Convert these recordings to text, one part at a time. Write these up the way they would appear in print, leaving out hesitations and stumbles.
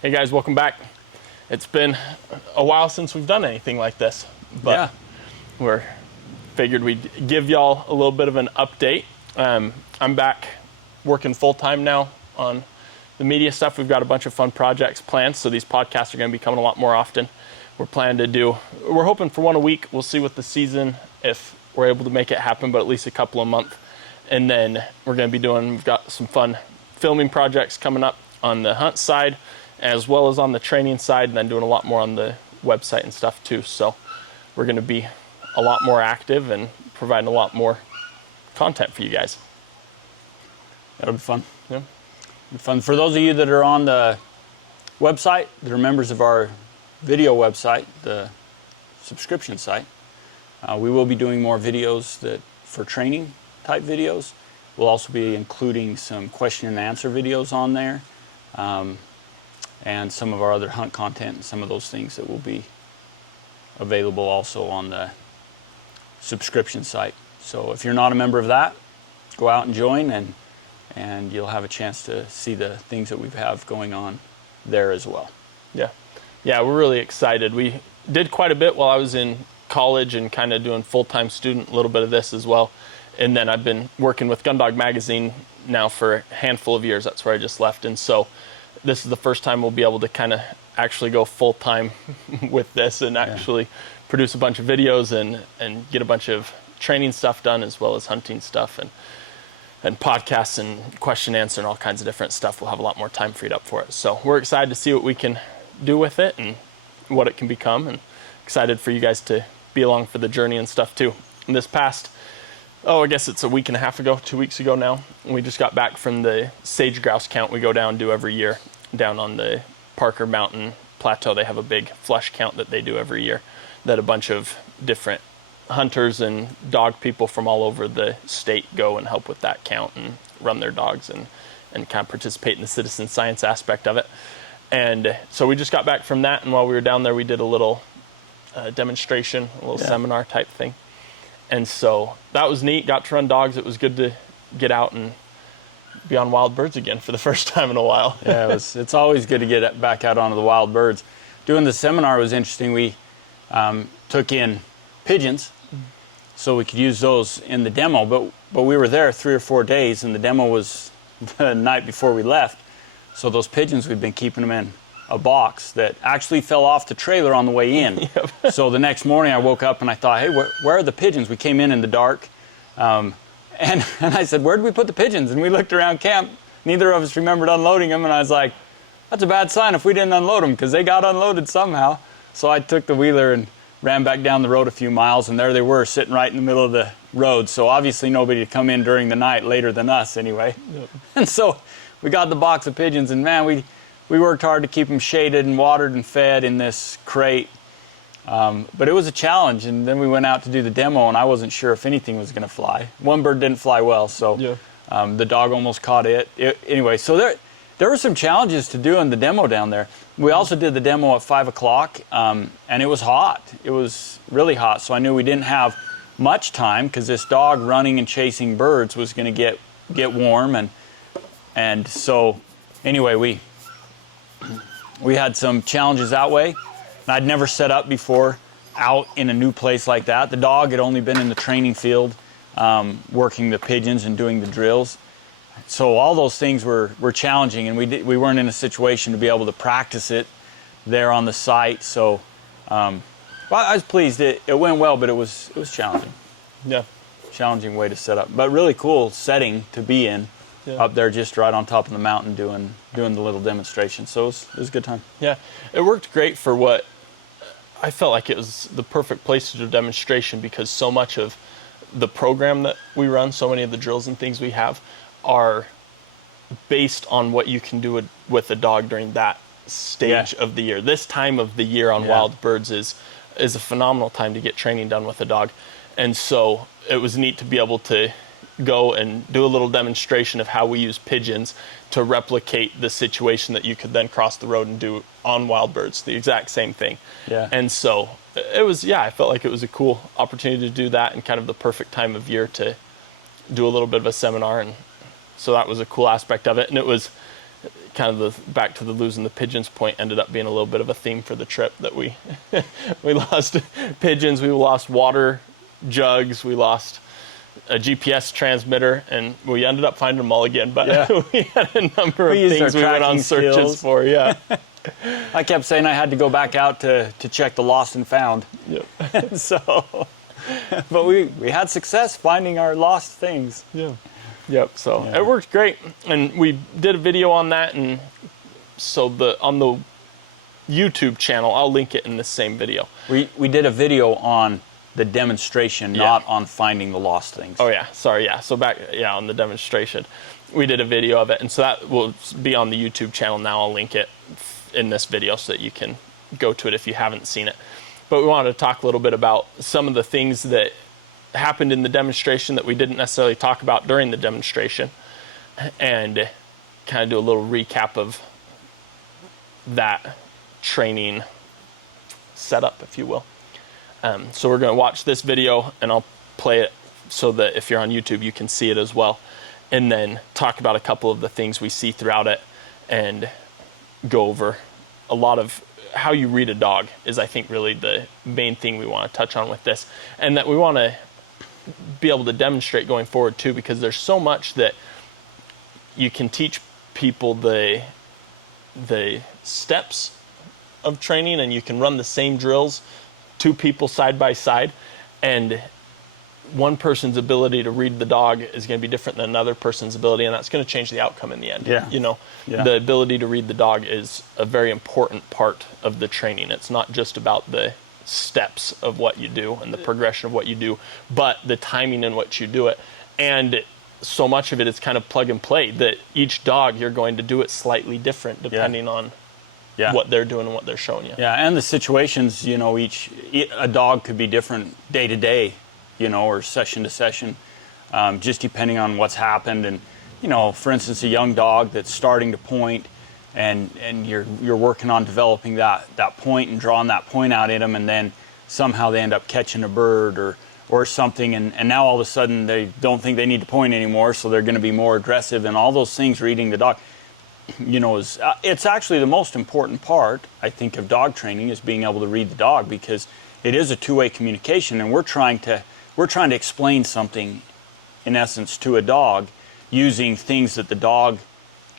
Hey guys, welcome back. It's been a while since we've done anything like this, but we're figured we'd give y'all a little bit of an update. I'm back working full-time now on the media stuff. We've got a bunch of fun projects planned, so these podcasts are going to be coming a lot more often. We're hoping for one a week. We'll see with the season if we're able to make it happen, but at least a couple a month. And then we've got some fun filming projects coming up on the hunt side, as well as on the training side, and then doing a lot more on the website and stuff too. So we're going to be a lot more active and providing a lot more content for you guys. That'll be fun. Yeah. It'll be fun. For those of you that are on the website, that are members of our video website, the subscription site, we will be doing more videos for training type videos. We'll also be including some question and answer videos on there. And some of our other hunt content and some of those things that will be available also on the subscription site. So if you're not a member of that, go out and join, and you'll have a chance to see the things that we have going on there as well. Yeah, we're really excited. We did quite a bit while I was in college and kind of doing full-time student, a little bit of this as well. And then I've been working with Gundog Magazine now for a handful of years. That's where I just left. And so this is the first time we'll be able to kind of actually go full-time with this and actually produce a bunch of videos and get a bunch of training stuff done, as well as hunting stuff and podcasts and question answer and all kinds of different stuff. We'll have a lot more time freed up for it. So we're excited to see what we can do with it and what it can become, and excited for you guys to be along for the journey and stuff too. And this past, I guess it's a week and a half ago, 2 weeks ago now, we just got back from the sage grouse count we go down and do every year down on the Parker Mountain Plateau. They have a big flush count that they do every year that a bunch of different hunters and dog people from all over the state go and help with that count and run their dogs and kind of participate in the citizen science aspect of it. And so we just got back from that, and while we were down there, we did a little demonstration, a little seminar type thing. And so that was neat. Got to run dogs. It was good to get out and be on wild birds again for the first time in a while. Yeah, it's always good to get back out onto the wild birds. Doing the seminar was interesting. We took in pigeons so we could use those in the demo, but we were there 3 or 4 days, and the demo was the night before we left. So those pigeons, we've been keeping them in a box that actually fell off the trailer on the way in. Yep. So the next morning I woke up and I thought, hey, where are the pigeons? We came in the dark. And I said, where did we put the pigeons? And we looked around camp. Neither of us remembered unloading them. And I was like, that's a bad sign if we didn't unload them, because they got unloaded somehow. So I took the wheeler and ran back down the road a few miles, and there they were sitting right in the middle of the road. So obviously nobody had come in during the night, later than us anyway. Yep. And so we got the box of pigeons, and man, we worked hard to keep them shaded and watered and fed in this crate. But it was a challenge, and then we went out to do the demo, and I wasn't sure if anything was going to fly. One bird didn't fly well, so the dog almost caught it. Anyway, so there were some challenges to doing the demo down there. We also did the demo at 5 o'clock, and it was hot. It was really hot, so I knew we didn't have much time, because this dog running and chasing birds was going to get warm, and so anyway, we had some challenges that way. I'd never set up before out in a new place like that. The dog had only been in the training field, working the pigeons and doing the drills. So all those things were challenging, and we weren't in a situation to be able to practice it there on the site. So well, I was pleased. It went well, but it was challenging. Yeah. Challenging way to set up, but really cool setting to be in. Yeah. Up there just right on top of the mountain doing the little demonstration. So it was a good time. Yeah, it worked great for what I felt like it was the perfect place to do a demonstration, because so much of the program that we run, so many of the drills and things we have are based on what you can do with a dog during that stage of the year. This time of the year on wild birds is a phenomenal time to get training done with a dog. And so it was neat to be able to go and do a little demonstration of how we use pigeons to replicate the situation that you could then cross the road and do on wild birds, the exact same thing. Yeah. And so it was, I felt like it was a cool opportunity to do that, and kind of the perfect time of year to do a little bit of a seminar. And so that was a cool aspect of it. And it was kind of back to the losing the pigeons point ended up being a little bit of a theme for the trip, that we we lost pigeons, we lost water jugs, we lost a GPS transmitter, and we ended up finding them all again. But we had a number of things we went on searches for. Yeah. I kept saying I had to go back out to check the lost and found. Yep. So, but we had success finding our lost things. Yeah. Yep. So it worked great, and we did a video on that, and so on the YouTube channel, I'll link it in the same video. We did a video on the demonstration, not on finding the lost things. Oh yeah, sorry, yeah. So on the demonstration, we did a video of it, and so that will be on the YouTube channel now. I'll link it in this video so that you can go to it if you haven't seen it. But we wanted to talk a little bit about some of the things that happened in the demonstration that we didn't necessarily talk about during the demonstration, and kind of do a little recap of that training setup, if you will. So we're going to watch this video, and I'll play it so that if you're on YouTube, you can see it as well, and then talk about a couple of the things we see throughout it, and go over a lot of how you read a dog is, I think, really the main thing we want to touch on with this, and that we want to be able to demonstrate going forward too, because there's so much that you can teach people the steps of training, and you can run the same drills, two people side by side, and one person's ability to read the dog is going to be different than another person's ability, and that's going to change the outcome in the end. The ability to read the dog is a very important part of the training. It's not just about the steps of what you do and the progression of what you do, but the timing in which you do it. And so much of it is kind of plug and play, that each dog, you're going to do it slightly different depending on what they're doing and what they're showing you. Yeah, and the situations, a dog could be different day to day, or session to session, just depending on what's happened. And, for instance, a young dog that's starting to point, and you're working on developing that point and drawing that point out in them, and then somehow they end up catching a bird or something, and now all of a sudden they don't think they need to point anymore, so they're going to be more aggressive, and all those things, reading the dog, it's actually the most important part, I think, of dog training, is being able to read the dog, because it is a two-way communication, and we're trying to explain something, in essence, to a dog using things that the dog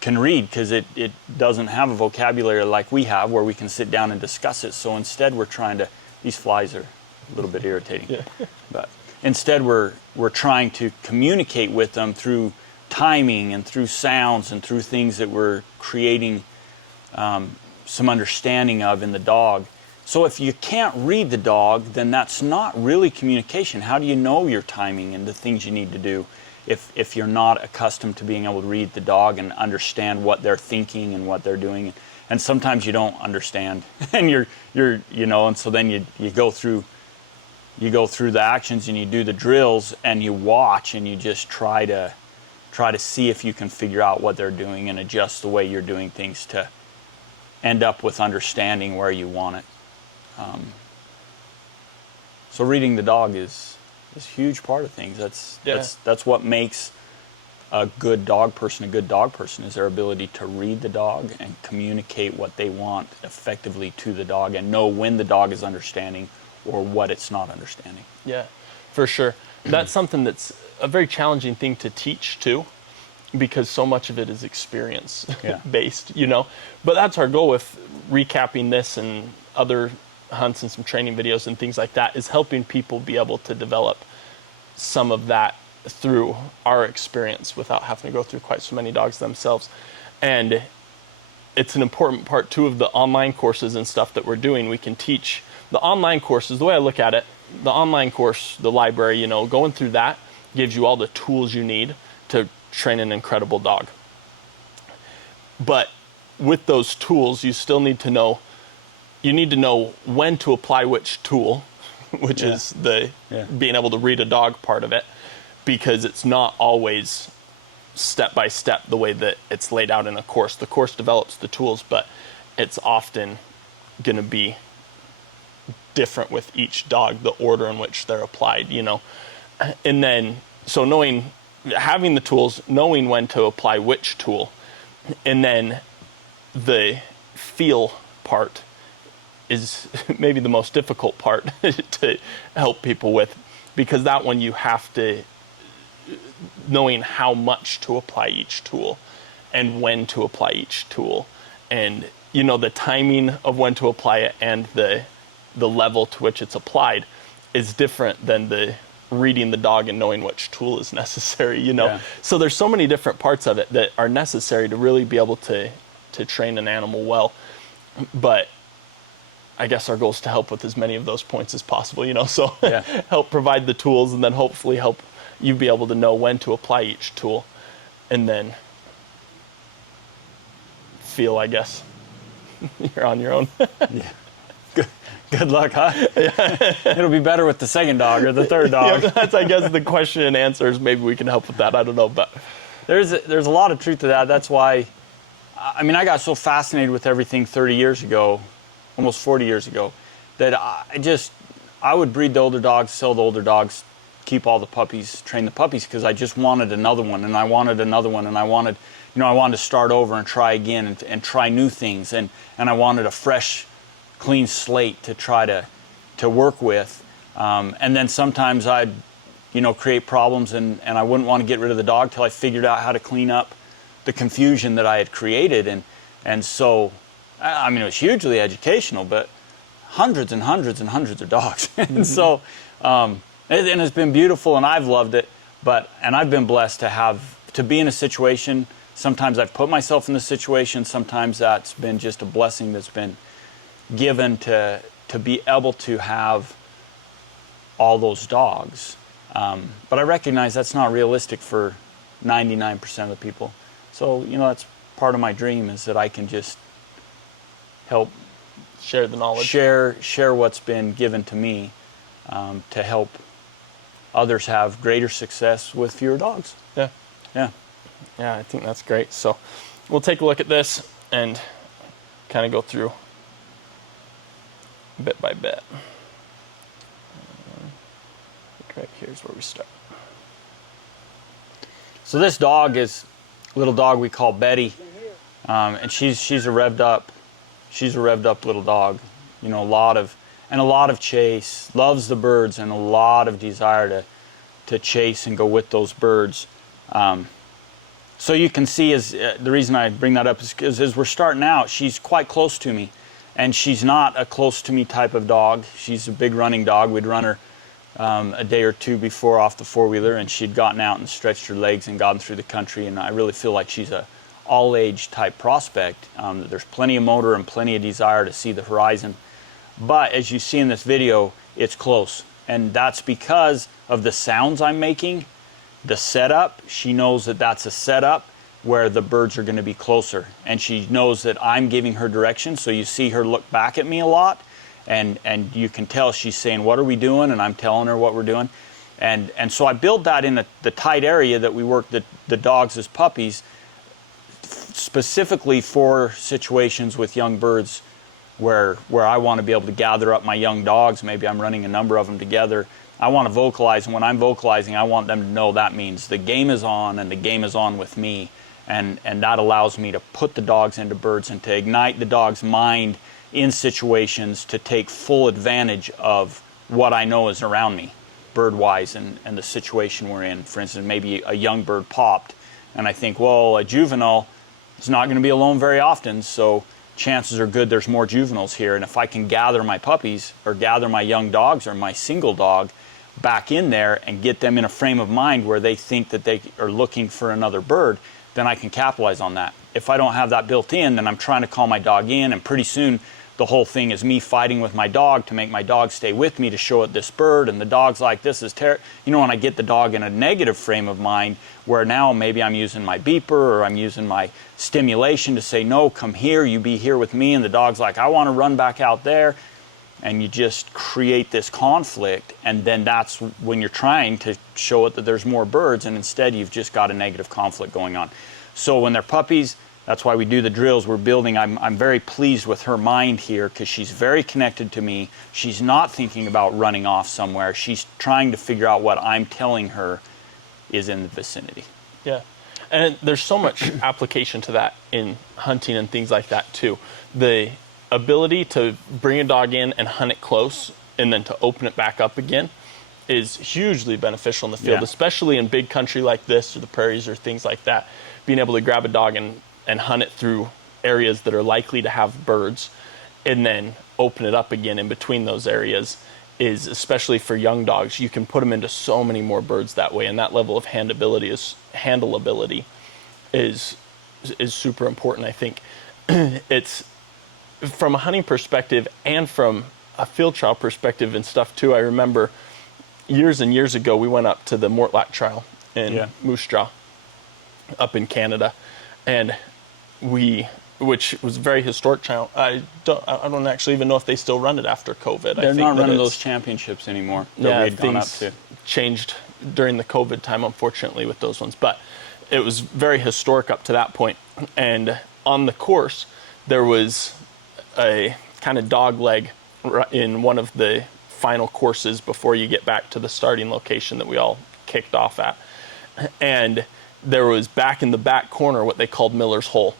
can read, because it doesn't have a vocabulary like we have, where we can sit down and discuss it. So instead we're trying to, these flies are a little bit irritating, but instead we're trying to communicate with them through timing and through sounds and through things that we're creating some understanding of in the dog. So if you can't read the dog, then that's not really communication. How do you know your timing and the things you need to do if you're not accustomed to being able to read the dog and understand what they're thinking and what they're doing? And sometimes you don't understand, and and so then you go through the actions, and you do the drills, and you watch, and you just try to see if you can figure out what they're doing and adjust the way you're doing things to end up with understanding where you want it. So reading the dog is a huge part of things. That's what makes a good dog person is their ability to read the dog and communicate what they want effectively to the dog, and know when the dog is understanding or what it's not understanding. Yeah, for sure. That's something that's a very challenging thing to teach too, because so much of it is experience based, But that's our goal with recapping this and other hunts and some training videos and things like that, is helping people be able to develop some of that through our experience without having to go through quite so many dogs themselves. And it's an important part too of the online courses and stuff that we're doing. We can teach the online courses. The way I look at it, the online course, the library, going through that gives you all the tools you need to train an incredible dog. But with those tools, you still need to know when to apply which tool, which is the being able to read a dog part of it, because it's not always step by step the way that it's laid out in a course. The course develops the tools, but it's often going to be different with each dog, the order in which they're applied, And then, so having the tools, knowing when to apply which tool, and then the feel part is maybe the most difficult part to help people with, because that one you have to, knowing how much to apply each tool and when to apply each tool, and the timing of when to apply it and the level to which it's applied is different than the reading the dog and knowing which tool is necessary, Yeah. So there's so many different parts of it that are necessary to really be able to train an animal well. But I guess our goal is to help with as many of those points as possible, so Yeah. help provide the tools, and then hopefully help you be able to know when to apply each tool, and then feel, I guess, you're on your own. Yeah. Good luck, huh? It'll be better with the second dog or the third dog. Yeah, that's, I guess, the question and answers. Maybe we can help with that. I don't know, but There's a lot of truth to that. That's why, I got so fascinated with everything 30 years ago, almost 40 years ago, that I would breed the older dogs, sell the older dogs, keep all the puppies, train the puppies, because I just wanted another one, and I wanted another one, and I wanted to start over and try again and try new things, and I wanted a fresh, clean slate to try to work with. And then sometimes I'd create problems, and I wouldn't want to get rid of the dog till I figured out how to clean up the confusion that I had created. And so, it was hugely educational, but hundreds and hundreds and hundreds of dogs. And so, and it's been beautiful, and I've loved it, and I've been blessed to be in a situation. Sometimes I've put myself in the situation, sometimes that's been just a blessing that's been given to be able to have all those dogs. But I recognize that's not realistic for 99% of the people. So, that's part of my dream, is that I can just help share the knowledge, share what's been given to me, to help others have greater success with fewer dogs. Yeah, I think that's great. So we'll take a look at this and kind of go through bit by bit. Right here's where we start. So this dog is a little dog we call Betty, and she's a revved up little dog. A lot of chase, loves the birds, and a lot of desire to chase and go with those birds. So you can see, the reason I bring that up is as we're starting out, she's quite close to me, and she's not a close to me type of dog. She's a big running dog. We'd run her a day or two before off the four-wheeler, and she'd gotten out and stretched her legs and gotten through the country, and I really feel like she's a all-age type prospect. There's plenty of motor and plenty of desire to see the horizon, but as you see in this video, it's close, and that's because of the sounds I'm making. The setup, she knows that that's a setup where the birds are going to be closer, and she knows that I'm giving her direction, so you see her look back at me a lot, and you can tell she's saying, what are we doing? And I'm telling her what we're doing. And so I build that in the tight area that we work the dogs as puppies, specifically for situations with young birds where I want to be able to gather up my young dogs. Maybe I'm running a number of them together. I want to vocalize, and when I'm vocalizing, I want them to know that means the game is on, and the game is on with me. And that allows me to put the dogs into birds and to ignite the dog's mind in situations to take full advantage of what I know is around me, bird-wise, and the situation we're in. For instance, maybe a young bird popped, and I think, well, a juvenile is not going to be alone very often, so chances are good there's more juveniles here. And if I can gather my puppies, or gather my young dogs, or my single dog back in there and get them in a frame of mind where they think that they are looking for another bird, then I can capitalize on that. If I don't have that built in, then I'm trying to call my dog in, and pretty soon the whole thing is me fighting with my dog to make my dog stay with me to show it this bird, and the dog's like, this is terrible. When I get the dog in a negative frame of mind, where now maybe I'm using my beeper or I'm using my stimulation to say, no, come here, you be here with me, and the dog's like, I want to run back out there, and you just create this conflict, and then that's when you're trying to show it that there's more birds, and instead you've just got a negative conflict going on. So when they're puppies, that's why we do the drills. We're building. I'm very pleased with her mind here, because she's very connected to me. She's not thinking about running off somewhere. She's trying to figure out what I'm telling her is in the vicinity. Yeah. And there's so much application to that in hunting and things like that too. The ability to bring a dog in and hunt it close and then to open it back up again is hugely beneficial in the field, especially in big country like this or the prairies or things like that. Being able to grab a dog and hunt it through areas that are likely to have birds and then open it up again in between those areas is, especially for young dogs, you can put them into so many more birds that way, and that level of handleability is super important. I think it's from a hunting perspective and from a field trial perspective and stuff too. I remember years and years ago we went up to the Mortlach trial in Moose Jaw up in Canada, and which was a very historic trial. I don't actually even know if they still run it after COVID. They're not running those championships anymore that we had gone up to. Changed during the COVID time, unfortunately, with those ones. But it was very historic up to that point. And on the course, there was a kind of dog leg in one of the final courses before you get back to the starting location that we all kicked off at. And there was back in the back corner what they called Miller's Hole.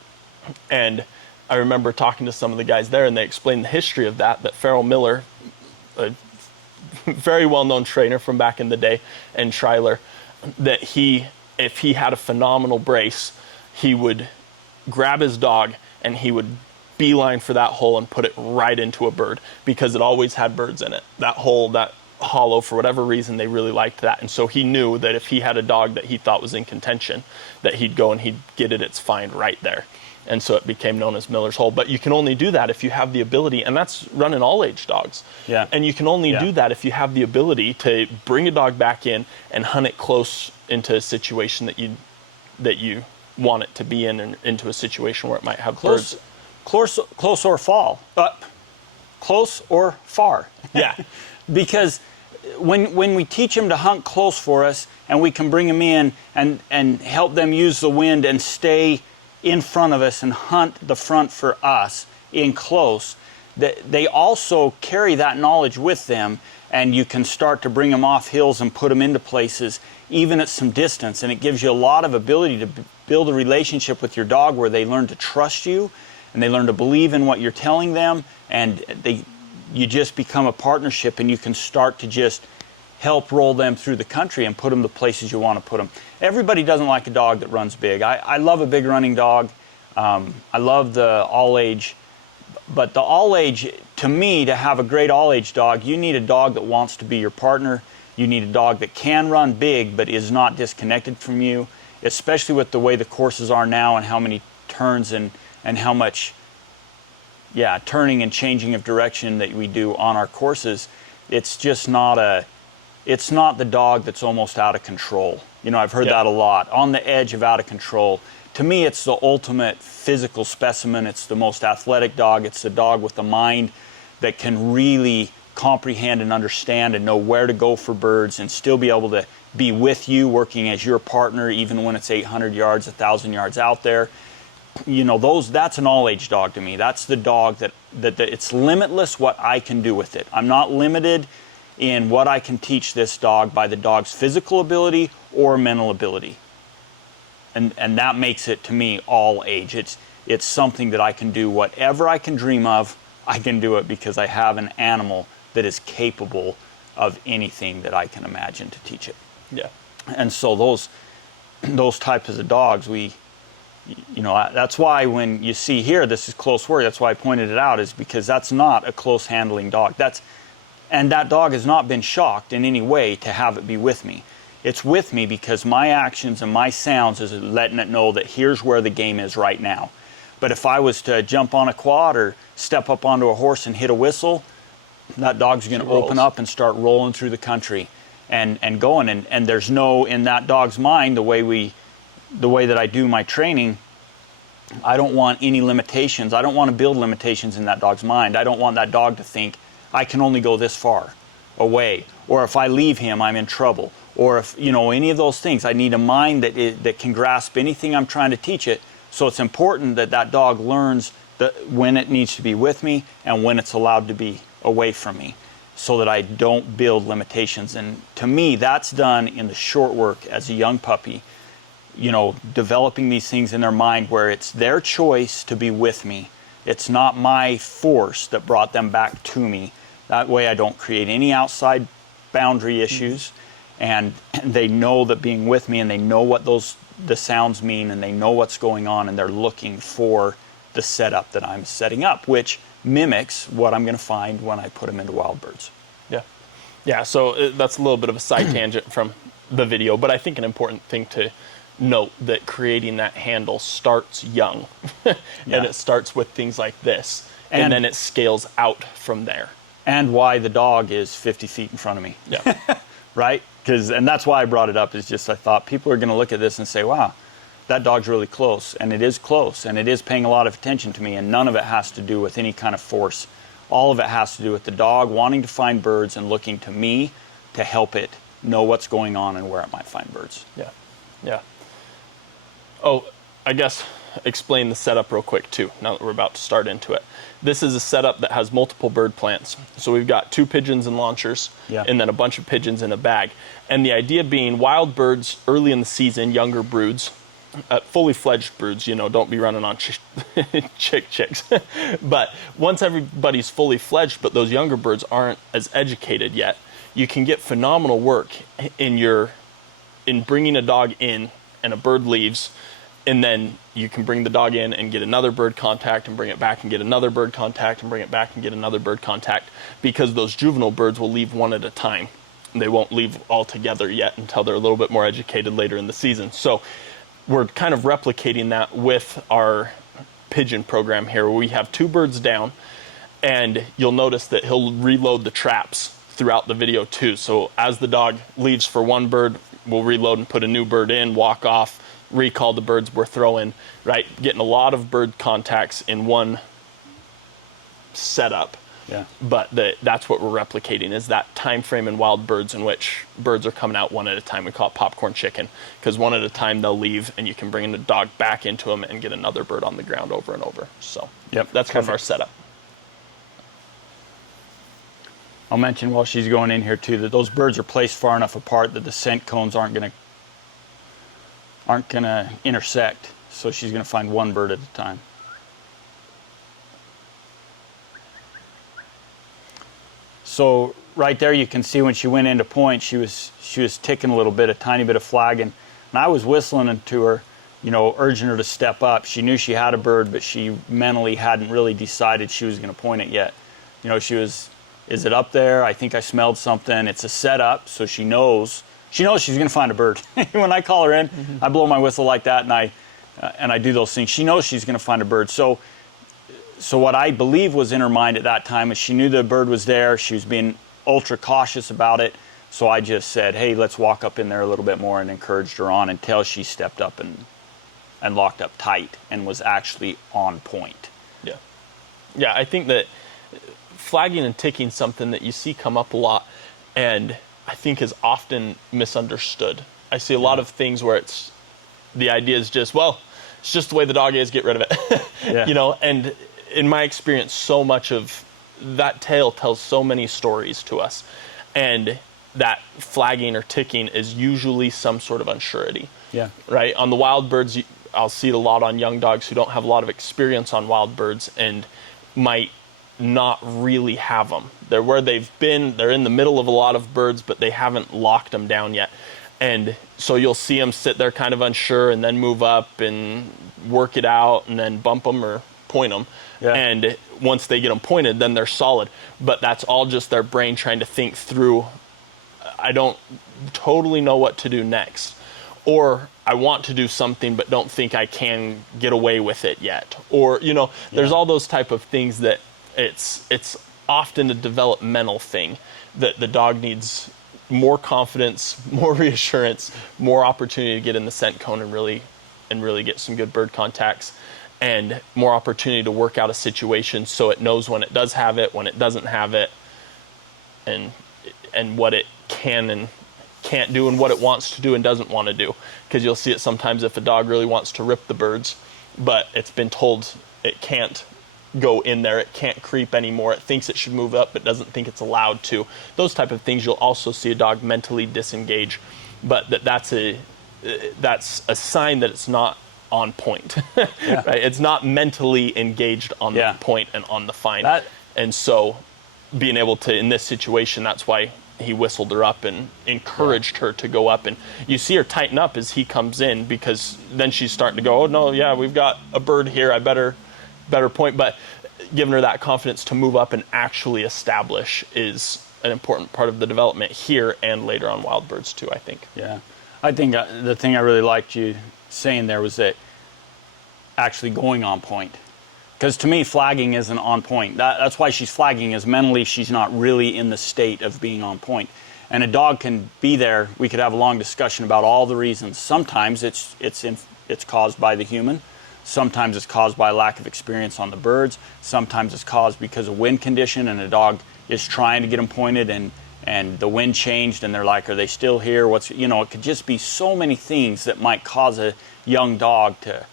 And I remember talking to some of the guys there, and they explained the history of that Farrell Miller, a very well-known trainer from back in the day, and trialer, that if he had a phenomenal brace, he would grab his dog and he would beeline for that hole and put it right into a bird, because it always had birds in it. That hole, that hollow, for whatever reason, they really liked that. And so he knew that if he had a dog that he thought was in contention, that he'd go and he'd get it its find right there. And so it became known as Miller's Hole. But you can only do that if you have the ability, and that's running all age dogs. Yeah. And you can only do that if you have the ability to bring a dog back in and hunt it close into a situation that you want it to be in, and into a situation where it might have birds. Close or fall. Close or far. Yeah. Because when we teach them to hunt close for us, and we can bring them in and help them use the wind and stay in front of us and hunt the front for us in close, they also carry that knowledge with them, and you can start to bring them off hills and put them into places even at some distance, and it gives you a lot of ability to build a relationship with your dog where they learn to trust you and they learn to believe in what you're telling them, and you just become a partnership, and you can start to just help roll them through the country and put them the places you want to put them. Everybody doesn't like a dog that runs big. I love a big running dog. I love the all-age, but the all-age, to me, to have a great all-age dog, you need a dog that wants to be your partner. You need a dog that can run big but is not disconnected from you, especially with the way the courses are now and how many turns and how much turning and changing of direction that we do on our courses. It's just not it's not the dog that's almost out of control. You know, I've heard that a lot, on the edge of out of control. To me, it's the ultimate physical specimen. It's the most athletic dog. It's the dog with the mind that can really comprehend and understand and know where to go for birds and still be able to be with you, working as your partner, even when it's 800 yards, 1,000 yards out there. You know, that's an all-age dog to me. That's the dog that it's limitless what I can do with it. I'm not limited in what I can teach this dog by the dog's physical ability or mental ability. And that makes it, to me, all age. It's something that I can do whatever I can dream of, I can do it because I have an animal that is capable of anything that I can imagine to teach it. Yeah. And so those types of dogs, that's why when you see here, this is close work, that's why I pointed it out, is because that's not a close handling dog. And that dog has not been shocked in any way to have it be with me. It's with me because my actions and my sounds is letting it know that here's where the game is right now. But if I was to jump on a quad or step up onto a horse and hit a whistle, that dog's going to open up and start rolling through the country and going. And there's no, in that dog's mind, the way that I do my training, I don't want any limitations. I don't want to build limitations in that dog's mind. I don't want that dog to think, I can only go this far away, or if I leave him, I'm in trouble, or if, any of those things. I need a mind that can grasp anything I'm trying to teach it. So it's important that that dog learns when it needs to be with me and when it's allowed to be away from me, so that I don't build limitations. And to me, that's done in the short work as a young puppy. developing these things in their mind where it's their choice to be with me. It's not my force that brought them back to me. That way I don't create any outside boundary issues, and they know that being with me, and they know what the sounds mean, and they know what's going on, and they're looking for the setup that I'm setting up, which mimics what I'm going to find when I put them into wild birds. Yeah, so that's a little bit of a side tangent from the video, but I think an important thing to note that creating that handle starts young, and it starts with things like this, and then it scales out from there. And why the dog is 50 feet in front of me. Yeah. Right? And that's why I brought it up, is just I thought people are going to look at this and say, wow, that dog's really close. And it is close, and it is paying a lot of attention to me, and none of it has to do with any kind of force. All of it has to do with the dog wanting to find birds and looking to me to help it know what's going on and where it might find birds. Yeah. Oh, I guess explain the setup real quick too, now that we're about to start into it. This is a setup that has multiple bird plants. So we've got 2 pigeons and launchers, and then a bunch of pigeons in a bag. And the idea being wild birds early in the season, younger broods, fully fledged broods, don't be running on chicks. But once everybody's fully fledged, but those younger birds aren't as educated yet, you can get phenomenal work in bringing a dog in, and a bird leaves, and then you can bring the dog in and get another bird contact and bring it back and get another bird contact and bring it back and get another bird contact, because those juvenile birds will leave one at a time. They won't leave all together yet until they're a little bit more educated later in the season. So we're kind of replicating that with our pigeon program here, where we have 2 birds down, and you'll notice that he'll reload the traps throughout the video too. So as the dog leaves for one bird, we'll reload and put a new bird in, walk off, recall the birds we're throwing, right? Getting a lot of bird contacts in one setup. Yeah. But that's what we're replicating, is that time frame in wild birds in which birds are coming out one at a time. We call it popcorn chicken, because one at a time they'll leave, and you can bring the dog back into them and get another bird on the ground over and over. So that's kind of our setup. I'll mention while she's going in here too that those birds are placed far enough apart that the scent cones aren't gonna intersect. So she's gonna find one bird at a time. So right there you can see when she went into point, she was ticking a tiny bit of flagging, and I was whistling to her, urging her to step up. She knew she had a bird, but she mentally hadn't really decided she was gonna point it yet. She was, is it up there? I think I smelled something. It's a setup, so she knows she's going to find a bird. When I call her in, I blow my whistle like that, and I do those things. She knows she's going to find a bird. So what I believe was in her mind at that time is she knew the bird was there. She was being ultra cautious about it. So I just said, hey, let's walk up in there a little bit more, and encouraged her on until she stepped up and locked up tight and was actually on point. Yeah, I think that flagging and ticking something that you see come up a lot, and I think is often misunderstood. I see a lot of things where the idea is just, well, it's just the way the dog is, get rid of it. And in my experience, so much of that tale tells so many stories to us, and that flagging or ticking is usually some sort of unsurety. Right? On the wild birds, I'll see it a lot on young dogs who don't have a lot of experience on wild birds and might not really have them. They're where they've been, they're in the middle of a lot of birds, but they haven't locked them down yet. And so you'll see them sit there kind of unsure, and then move up and work it out, and then bump them or point them. And once they get them pointed, then they're solid. But that's all just their brain trying to think through, I don't totally know what to do next. Or I want to do something but don't think I can get away with it yet. Or, there's all those type of things that it's often a developmental thing, that the dog needs more confidence, more reassurance, more opportunity to get in the scent cone and really get some good bird contacts, and more opportunity to work out a situation so it knows when it does have it, when it doesn't have it, and what it can and can't do, and what it wants to do and doesn't want to do. Because you'll see it sometimes if a dog really wants to rip the birds, but it's been told it can't go in there, it can't creep anymore, it thinks it should move up but doesn't think it's allowed to. Those type of things you'll also see a dog mentally disengage, but that's a that's a sign that it's not on point. Right? It's not mentally engaged on the point and on the find. And so being able to, in this situation, that's why he whistled her up and encouraged her to go up. And you see her tighten up as he comes in, because then she's starting to go, oh no, yeah, we've got a bird here, I better point. But giving her that confidence to move up and actually establish is an important part of the development here and later on wild birds too, I think. Yeah. I think the thing I really liked you saying there was that actually going on point. Because to me, flagging isn't on point. That's why she's flagging, is mentally she's not really in the state of being on point. And a dog can be there. We could have a long discussion about all the reasons. Sometimes it's caused by the human. Sometimes it's caused by lack of experience on the birds. Sometimes it's caused because of wind condition, and a dog is trying to get them pointed, and the wind changed, and they're like, are they still here? It could just be so many things that might cause a young dog to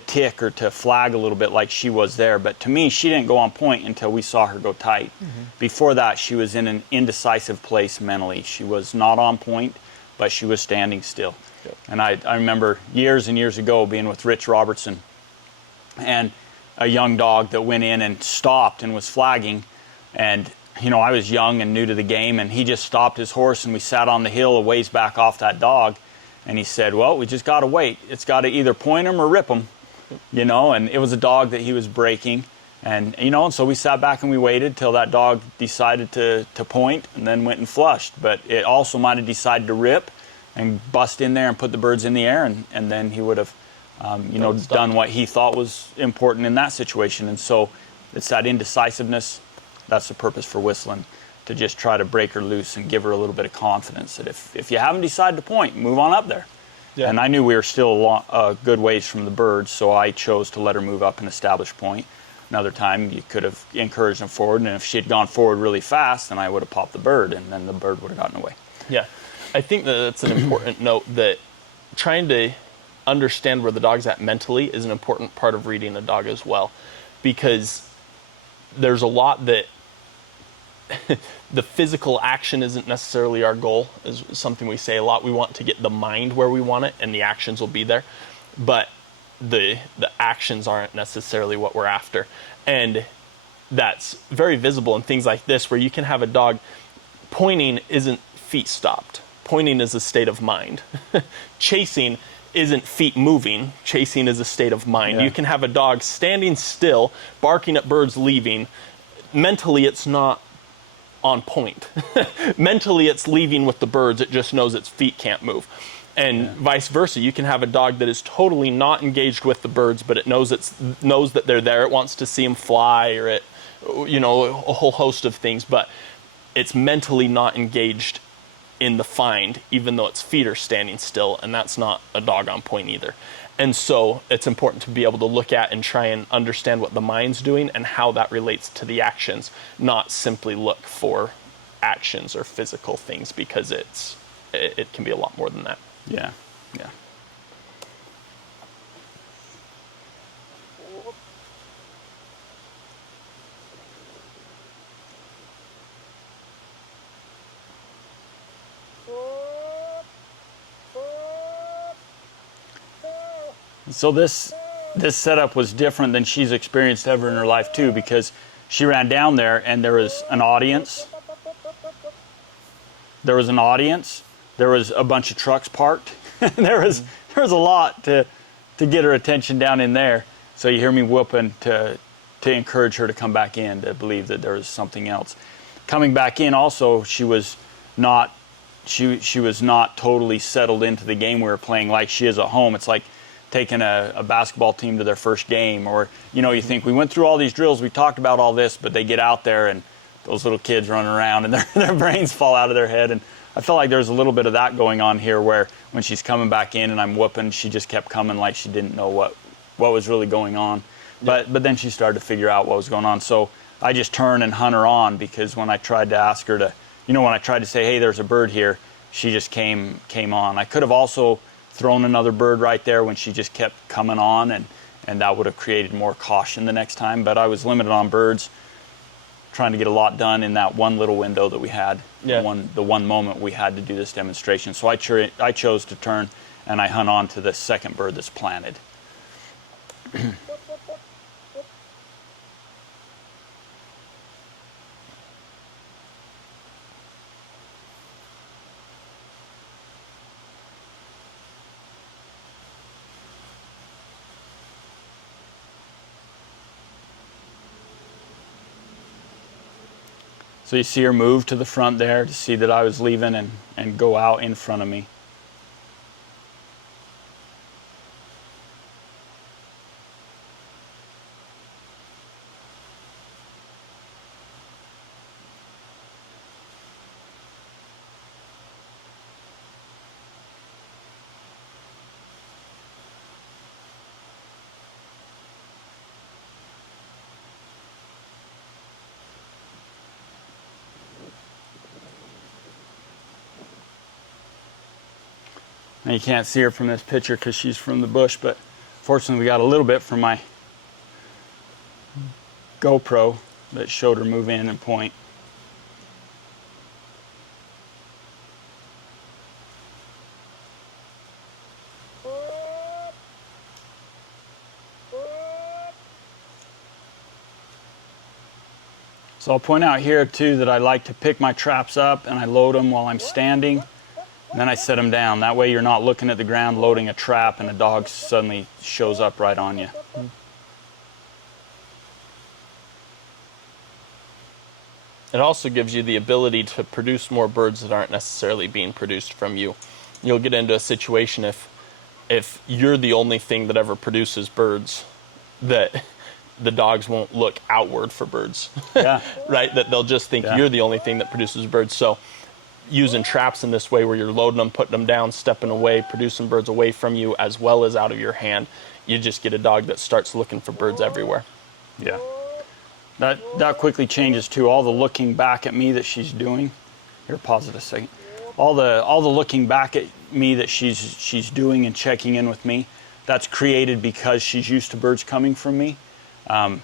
tick or to flag a little bit, like she was there. But to me, she didn't go on point until we saw her go tight. Before that, she was in an indecisive place mentally. She was not on point, but she was standing still. And I remember years and years ago being with Rich Robertson, and a young dog that went in and stopped and was flagging. And I was young and new to the game, and he just stopped his horse, and we sat on the hill a ways back off that dog. And he said, well, we just got to wait. It's got to either point him or rip him, and it was a dog that he was breaking. And, and so we sat back and we waited till that dog decided to point, and then went and flushed. But it also might have decided to rip and bust in there and put the birds in the air, and then he would have, done what he thought was important in that situation. And so it's that indecisiveness. That's the purpose for whistling, to just try to break her loose and give her a little bit of confidence that if you haven't decided to point, move on up there. Yeah. And I knew we were still a good ways from the birds, so I chose to let her move up and establish point. Another time, you could have encouraged them forward, and if she had gone forward really fast, then I would have popped the bird, and then the bird would have gotten away. Yeah. I think that's an important note, that trying to understand where the dog's at mentally is an important part of reading a dog as well, because there's a lot that the physical action isn't necessarily our goal, is something we say a lot. We want to get the mind where we want it, and the actions will be there. But the actions aren't necessarily what we're after. And that's very visible in things like this, where you can have a dog pointing isn't feet stopped. Pointing is a state of mind. Chasing isn't feet moving. Chasing is a state of mind. Yeah. You can have a dog standing still, barking at birds leaving. Mentally, it's not on point. Mentally, it's leaving with the birds. It just knows its feet can't move. And vice versa. You can have a dog that is totally not engaged with the birds, but it knows that they're there. It wants to see them fly, or a whole host of things, but it's mentally not engaged in the find, even though its feet are standing still, and that's not a dog on point either. And so it's important to be able to look at and try and understand what the mind's doing and how that relates to the actions, not simply look for actions or physical things, because it can be a lot more than that. Yeah, yeah. So this setup was different than she's experienced ever in her life too, because she ran down there and there was an audience. There was a bunch of trucks parked. there was a lot to get her attention down in there. So you hear me whooping to encourage her to come back in, to believe that there was something else. Coming back in also, she was not totally settled into the game we were playing like she is at home. It's like taking a basketball team to their first game, or you think, we went through all these drills, we talked about all this, but they get out there and those little kids running around and their brains fall out of their head. And I felt like there's a little bit of that going on here, where when she's coming back in and I'm whooping, she just kept coming like she didn't know what was really going on. Yeah. But then she started to figure out what was going on. So I just turned and hunt her on, because when I tried to ask her to, when I tried to say, hey, there's a bird here, she just came on. I could have also thrown another bird right there when she just kept coming on, and that would have created more caution the next time. But I was limited on birds, trying to get a lot done in that one little window that we had, Yeah. the one moment we had to do this demonstration. So I chose to turn and I hunt on to the second bird that's planted. So you see her move to the front there to see that I was leaving and go out in front of me. And you can't see her from this picture because she's from the bush, but fortunately we got a little bit from my GoPro that showed her move in and point. So I'll point out here too that I like to pick my traps up and I load them while I'm standing. And then I set them down. That way you're not looking at the ground loading a trap and a dog suddenly shows up right on you. It also gives you the ability to produce more birds that aren't necessarily being produced from you. You'll get into a situation if you're the only thing that ever produces birds, that the dogs won't look outward for birds. Yeah. Right? That they'll just think you're the only thing that produces birds. So using traps in this way where you're loading them, putting them down, stepping away, producing birds away from you as well as out of your hand, you just get a dog that starts looking for birds everywhere. Yeah. That quickly changes too. All the looking back at me that she's doing. Here, pause it a second. All the looking back at me that she's doing and checking in with me, that's created because she's used to birds coming from me. Of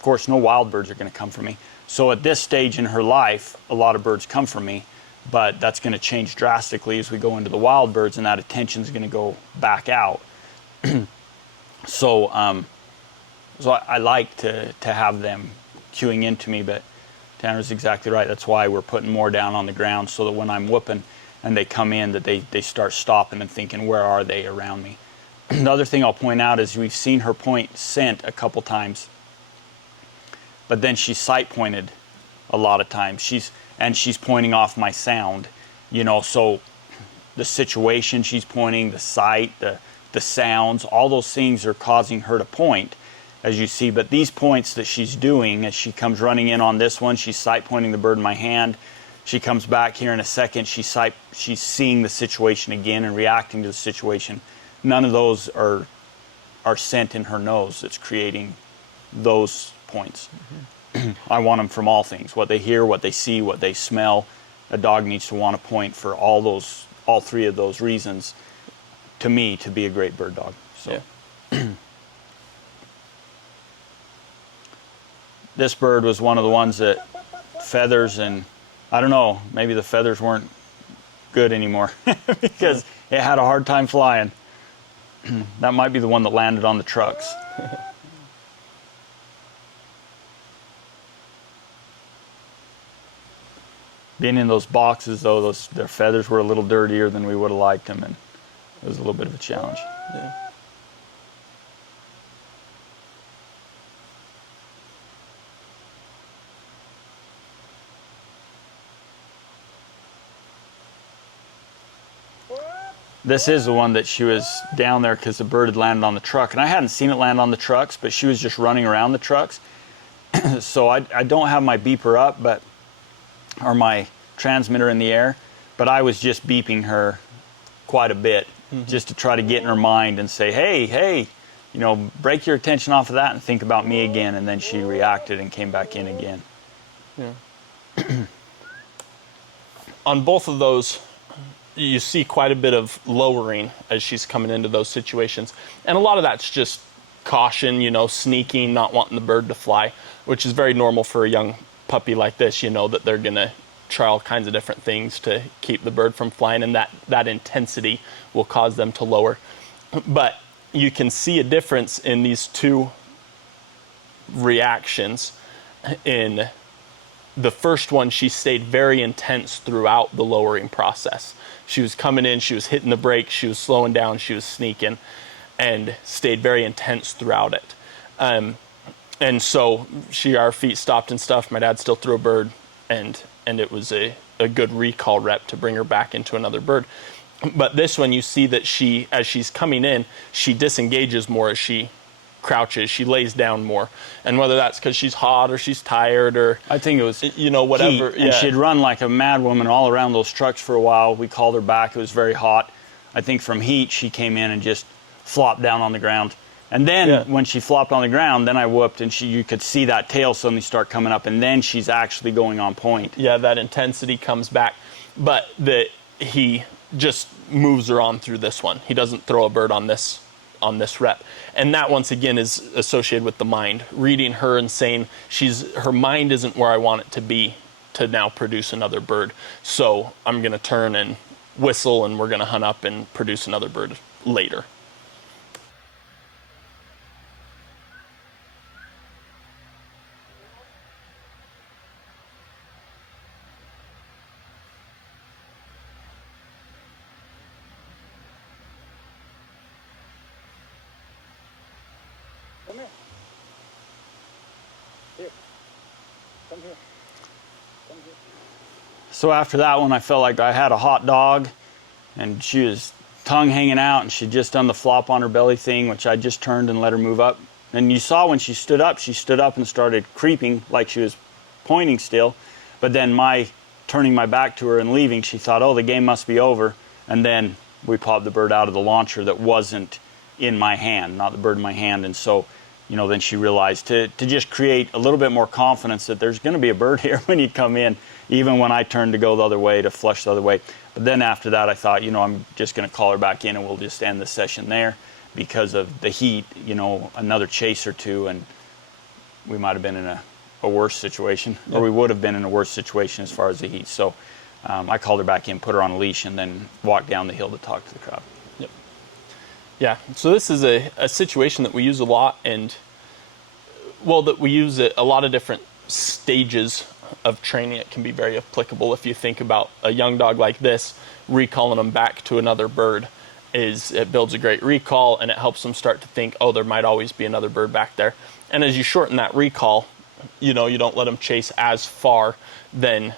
course, no wild birds are going to come from me. So at this stage in her life, a lot of birds come from me. But that's going to change drastically as we go into the wild birds, and that attention is going to go back out. So I like to have them cueing into me, but Tanner's exactly right. That's why we're putting more down on the ground so that when I'm whooping and they come in, that they start stopping and thinking, where are they around me? The other thing I'll point out is we've seen her point scent a couple times, but then she's sight pointed a lot of times. She's pointing off my sound, you know, so the situation she's pointing, the sight, the sounds, all those things are causing her to point, as you see. But these points that she's doing, as she comes running in on this one, she's sight pointing the bird in my hand. She comes back here in a second, she's seeing the situation again and reacting to the situation. None of those are scent in her nose that's creating those points. I want them from all things, what they hear, what they see, what they smell. A dog needs to want to point for all three of those reasons, to me, to be a great bird dog. So, yeah. This bird was one of the ones that feathers, and I don't know, maybe the feathers weren't good anymore because it had a hard time flying. That might be the one that landed on the trucks. Being in those boxes, though, their feathers were a little dirtier than we would have liked them, and it was a little bit of a challenge. Yeah. This is the one that she was down there because the bird had landed on the truck, and I hadn't seen it land on the trucks, but she was just running around the trucks. So I don't have my beeper up, or my transmitter in the air, but I was just beeping her quite a bit, just to try to get in her mind and say, hey, you know, break your attention off of that and think about me again. And then she reacted and came back in again. Yeah. On both of those, you see quite a bit of lowering as she's coming into those situations. And a lot of that's just caution, you know, sneaking, not wanting the bird to fly, which is very normal for a young puppy like this, you know that they're going to try all kinds of different things to keep the bird from flying, and that intensity will cause them to lower. But you can see a difference in these two reactions. In the first one, she stayed very intense throughout the lowering process. She was coming in, she was hitting the brakes, she was slowing down, she was sneaking, and stayed very intense throughout it. And so our feet stopped and stuff. My dad still threw a bird, and it was a good recall rep to bring her back into another bird. But this one, you see that as she's coming in, she disengages more as she crouches. She lays down more. And whether that's because she's hot or she's tired or... I think it was whatever. Heat, and she'd run like a mad woman all around those trucks for a while. We called her back. It was very hot. I think from heat, she came in and just flopped down on the ground. And then when she flopped on the ground, then I whooped, and you could see that tail suddenly start coming up, and then she's actually going on point. Yeah, that intensity comes back. But he just moves her on through this one. He doesn't throw a bird on this rep. And that, once again, is associated with the mind. Reading her and saying her mind isn't where I want it to be to now produce another bird. So I'm going to turn and whistle, and we're going to hunt up and produce another bird later. Come here. Here. Come here. Come here. So after that one, I felt like I had a hot dog, and she was tongue hanging out, and she'd just done the flop on her belly thing, which I just turned and let her move up. And you saw when she stood up and started creeping like she was pointing still. But then my turning my back to her and leaving, she thought, oh, the game must be over. And then we popped the bird out of the launcher that wasn't in my hand, not the bird in my hand. And so, then she realized to just create a little bit more confidence that there's going to be a bird here when you come in, even when I turned to go the other way, to flush the other way. But then after that, I thought, I'm just going to call her back in, and we'll just end the session there because of the heat, another chase or two, and we might have been in a worse situation, or we would have been in a worse situation as far as the heat. So I called her back in, put her on a leash, and then walked down the hill to talk to the crowd. Yep. Yeah, so this is a situation that we use a lot, and that we use at a lot of different stages of training. It can be very applicable. If you think about a young dog like this, recalling them back to another bird, it builds a great recall, and it helps them start to think, oh, there might always be another bird back there. And as you shorten that recall, you don't let them chase as far, then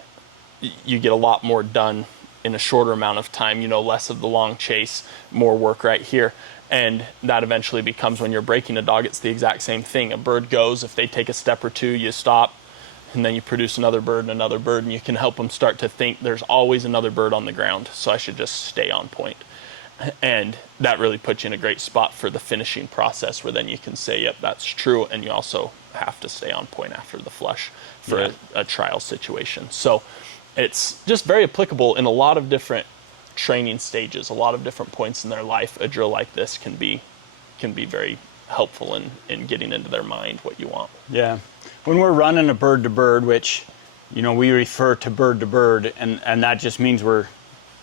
you get a lot more done in a shorter amount of time, less of the long chase, more work right here. And that eventually becomes, when you're breaking a dog, it's the exact same thing. A bird goes, if they take a step or two, you stop, and then you produce another bird, and you can help them start to think there's always another bird on the ground, so I should just stay on point. And that really puts you in a great spot for the finishing process, where then you can say, yep, that's true, and you also have to stay on point after the flush for a trial situation. So it's just very applicable in a lot of different training stages, a lot of different points in their life. A drill like this can be very helpful in getting into their mind what you want. Yeah. When we're running a bird to bird, which, we refer to bird, and that just means we're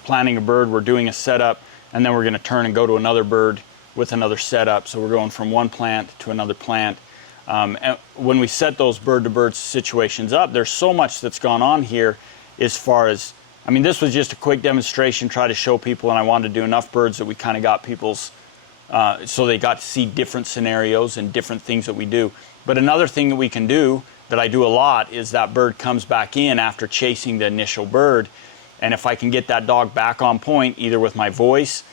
planning a bird, we're doing a setup, and then we're going to turn and go to another bird with another setup. So we're going from one plant to another plant. And when we set those bird to bird situations up, there's so much that's gone on here as far as, this was just a quick demonstration, try to show people, and I wanted to do enough birds that we kind of got people's, so they got to see different scenarios and different things that we do. But another thing that we can do, that I do a lot, is that bird comes back in after chasing the initial bird. And if I can get that dog back on point, either with my voice,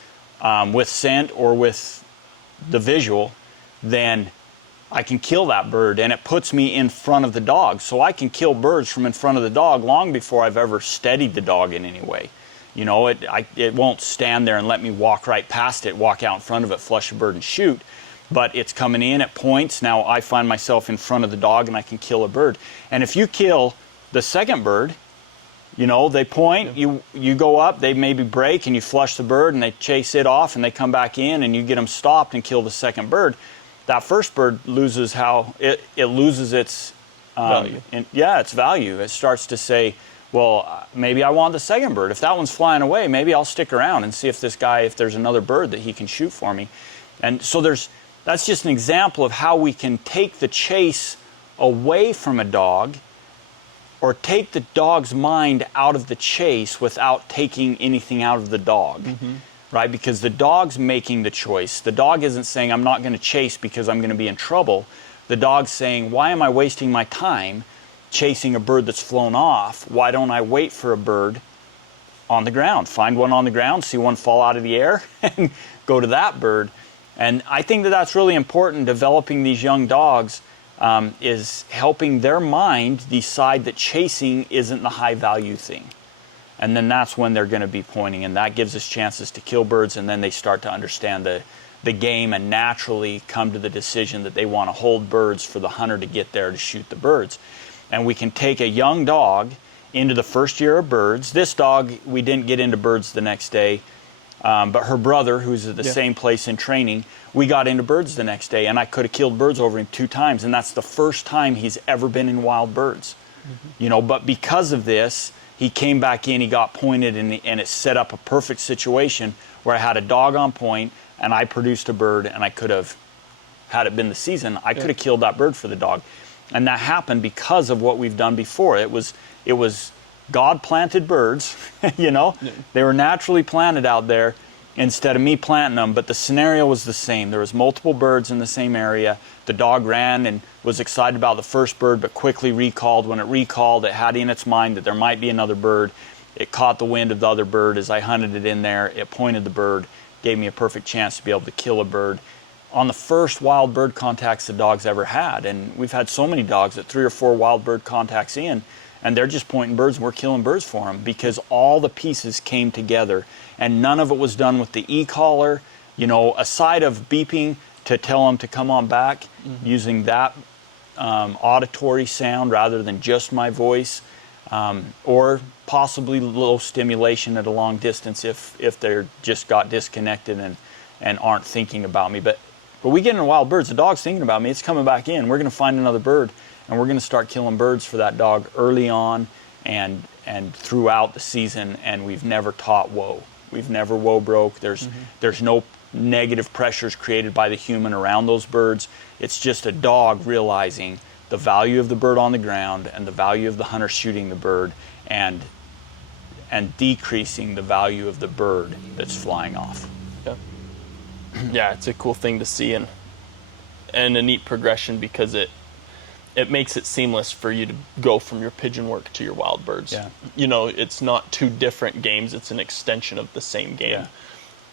with scent, or with the visual, then I can kill that bird, and it puts me in front of the dog. So I can kill birds from in front of the dog long before I've ever steadied the dog in any way. It won't stand there and let me walk right past it, walk out in front of it, flush a bird and shoot. But it's coming in at points. Now I find myself in front of the dog, and I can kill a bird. And if you kill the second bird, they point, you go up, they maybe break, and you flush the bird, and they chase it off, and they come back in, and you get them stopped and kill the second bird. That first bird loses it loses its Value. And yeah, it's value. It starts to say, well, maybe I want the second bird. If that one's flying away, maybe I'll stick around and see if there's another bird that he can shoot for me. And so that's just an example of how we can take the chase away from a dog, or take the dog's mind out of the chase without taking anything out of the dog, right? Because the dog's making the choice. The dog isn't saying, I'm not going to chase because I'm going to be in trouble. The dog's saying, why am I wasting my time chasing a bird that's flown off? Why don't I wait for a bird on the ground? Find one on the ground, see one fall out of the air, and go to that bird. And I think that that's really important. Developing these young dogs is helping their mind decide that chasing isn't the high value thing. And then that's when they're going to be pointing, and that gives us chances to kill birds, and then they start to understand the game and naturally come to the decision that they want to hold birds for the hunter to get there to shoot the birds. And we can take a young dog into the first year of birds. This dog, we didn't get into birds the next day, but her brother, who's at the same place in training, we got into birds the next day, and I could have killed birds over him 2 times, and that's the first time he's ever been in wild birds. But because of this, he came back in, he got pointed, and it set up a perfect situation where I had a dog on point, and I produced a bird, and I could have, had it been the season, I could have killed that bird for the dog. And that happened because of what we've done before. It was God planted birds, They were naturally planted out there instead of me planting them, but the scenario was the same. There was multiple birds in the same area. The dog ran and was excited about the first bird, but quickly recalled. When it recalled, it had in its mind that there might be another bird. It caught the wind of the other bird. As I hunted it in there, it pointed the bird, gave me a perfect chance to be able to kill a bird on the first wild bird contacts the dog's ever had. And we've had so many dogs at 3 or 4 wild bird contacts in, and they're just pointing birds, and we're killing birds for them because all the pieces came together, and none of it was done with the e-collar, aside of beeping to tell them to come on back, using that auditory sound rather than just my voice, or possibly low stimulation at a long distance if they're just got disconnected and aren't thinking about me. But we get into wild birds, the dog's thinking about me, it's coming back in. We're going to find another bird, and we're going to start killing birds for that dog early on and throughout the season, and we've never taught woe. We've never woe broke. There's no negative pressures created by the human around those birds. It's just a dog realizing the value of the bird on the ground and the value of the hunter shooting the bird, and decreasing the value of the bird that's flying off. Yeah, it's a cool thing to see, and a neat progression because it makes it seamless for you to go from your pigeon work to your wild birds. Yeah. It's not 2 different games, it's an extension of the same game. Yeah.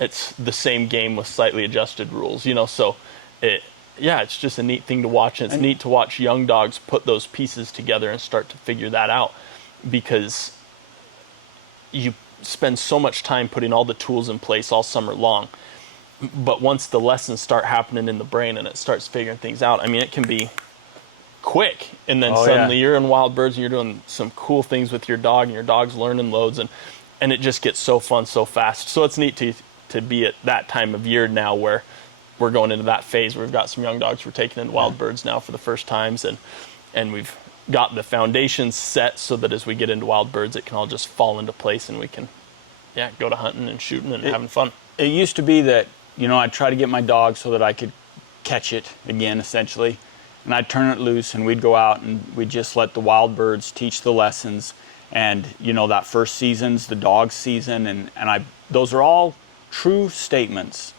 It's the same game with slightly adjusted rules, so it's just a neat thing to watch, and it's neat to watch young dogs put those pieces together and start to figure that out, because you spend so much time putting all the tools in place all summer long. But once the lessons start happening in the brain and it starts figuring things out, it can be quick. And then suddenly you're in wild birds and you're doing some cool things with your dog, and your dog's learning loads, and it just gets so fun so fast. So it's neat to be at that time of year now where we're going into that phase where we've got some young dogs we're taking into wild birds now for the first times, and we've got the foundations set so that as we get into wild birds, it can all just fall into place, and we can go to hunting and shooting and having fun. It used to be that I'd try to get my dog so that I could catch it again, essentially. And I'd turn it loose, and we'd go out and we'd just let the wild birds teach the lessons. And, that first season's the dog season, and those are all true statements.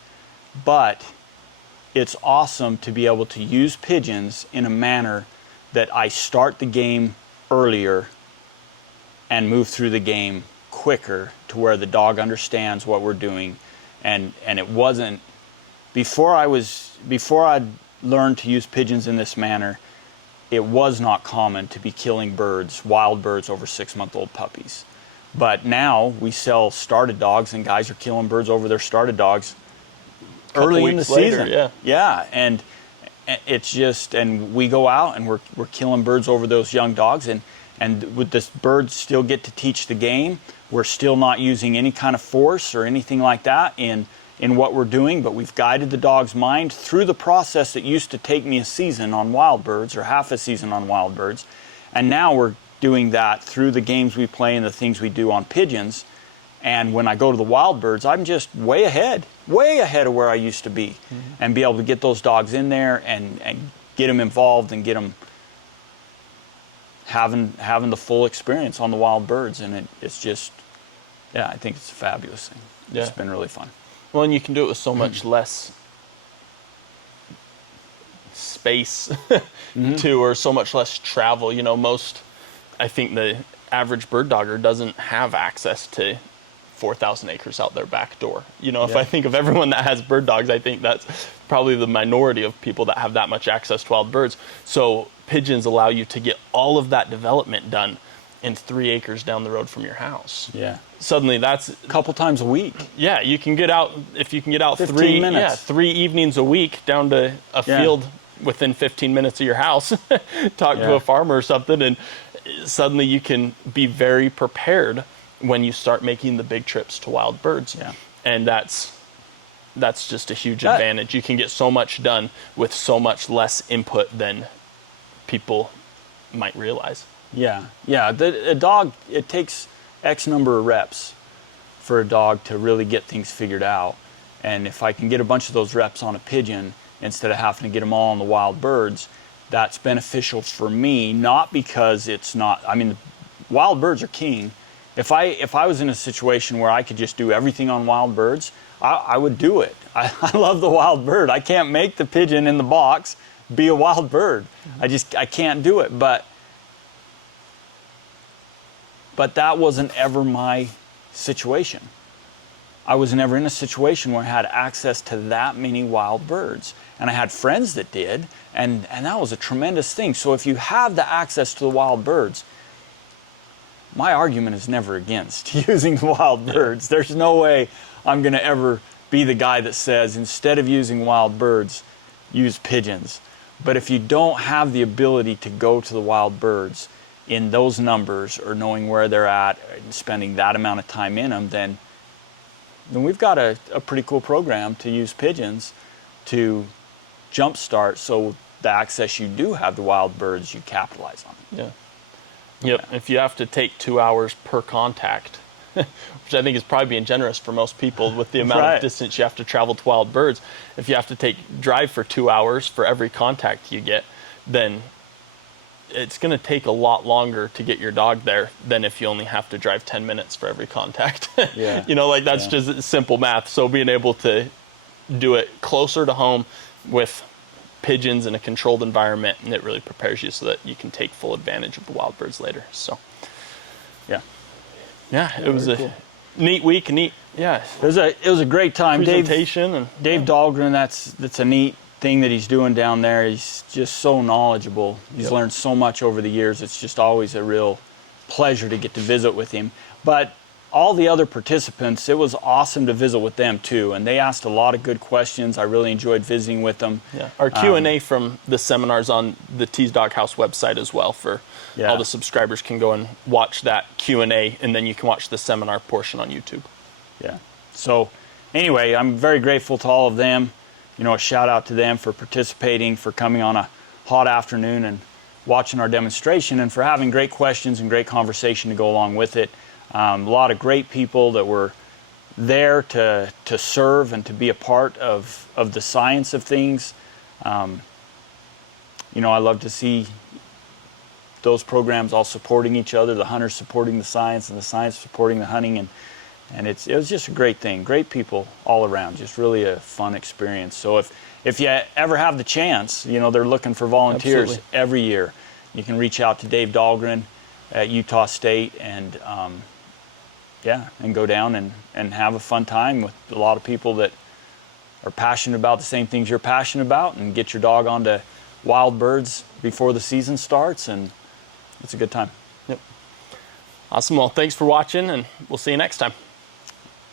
But it's awesome to be able to use pigeons in a manner that I start the game earlier and move through the game quicker to where the dog understands what we're doing. And it wasn't, before I'd learned to use pigeons in this manner, it was not common to be killing birds, wild birds, over 6-month-old puppies. But now we sell started dogs, and guys are killing birds over their started dogs early in the season. And it's just, and we go out and we're killing birds over those young dogs, and with this birds still get to teach the game. We're still not using any kind of force or anything like that in in what we're doing, but we've guided the dog's mind through the process that used to take me a season on wild birds or half a season on wild birds. And now we're doing that through the games we play and the things we do on pigeons. And when I go to the wild birds, I'm just way ahead of where I used to be, and be able to get those dogs in there and get them involved and get them having the full experience on the wild birds. And it's just, yeah, I think it's a fabulous thing. Yeah. It's been really fun. Well, and you can do it with so much less space too, or so much less travel. You know, I think the average bird dogger doesn't have access to 4,000 acres out their back door. You know, if I think of everyone that has bird dogs, I think that's probably the minority of people that have that much access to wild birds. So pigeons allow you to get all of that development done in 3 acres down the road from your house. Yeah. Suddenly that's A couple times a week. yeah, you can get out, if you can get out 15 minutes. 3 evenings a week down to a field within 15 minutes of your house, talk to a farmer or something, and suddenly you can be very prepared when you start making the big trips to wild birds. Yeah. And that's just a huge advantage. You can get so much done with so much less input than people might realize. Yeah, yeah. A dog, it takes X number of reps for a dog to really get things figured out. And if I can get a bunch of those reps on a pigeon instead of having to get them all on the wild birds, that's beneficial for me, not because it's not, I mean, wild birds are king. If I was in a situation where I could just do everything on wild birds, I would do it. I love the wild bird. I can't make the pigeon in the box be a wild bird. I can't do it. But that wasn't ever my situation. I was never in a situation where I had access to that many wild birds. And I had friends that did, and that was a tremendous thing. So if you have the access to the wild birds, my argument is never against using the wild birds. There's no way I'm going to ever be the guy that says, instead of using wild birds, use pigeons. But if you don't have the ability to go to the wild birds in those numbers, or knowing where they're at and spending that amount of time in them, then we've got a pretty cool program to use pigeons to jumpstart, so the access you do have to wild birds, you capitalize on it. Yeah. Yep. If you have to take 2 hours per contact, which I think is probably being generous for most people with the amount of distance you have to travel to wild birds. If you have to drive for 2 hours for every contact you get, then it's going to take a lot longer to get your dog there than if you only have to drive 10 minutes for every contact. Yeah. You know, like that's just simple math. So being able to do it closer to home with pigeons in a controlled environment, and it really prepares you so that you can take full advantage of the wild birds later. So yeah, it was a neat week. It was a great time. Presentation. Dave Dahlgren, that's a neat thing that he's doing down there. He's just so knowledgeable. He's learned so much over the years. It's just always a real pleasure to get to visit with him. But all the other participants, it was awesome to visit with them too, and they asked a lot of good questions. I really enjoyed visiting with them. Yeah, our Q&A from the seminars on the Tees Doghouse website as well. For all the subscribers can go and watch that Q&A, and then you can watch the seminar portion on YouTube. Yeah. So anyway, I'm very grateful to all of them. You know, a shout out to them for participating, for coming on a hot afternoon and watching our demonstration, and for having great questions and great conversation to go along with it. A lot of great people that were there to serve and to be a part of the science of things. You know, I love to see those programs all supporting each other, the hunters supporting the science and the science supporting the hunting, and it was just a great thing. Great people all around, just really a fun experience. So if you ever have the chance, you know, they're looking for volunteers every year. You can reach out to Dave Dahlgren at Utah State and go down and have a fun time with a lot of people that are passionate about the same things you're passionate about, and get your dog onto wild birds before the season starts, and it's a good time. Yep. Awesome. Well, thanks for watching, and we'll see you next time.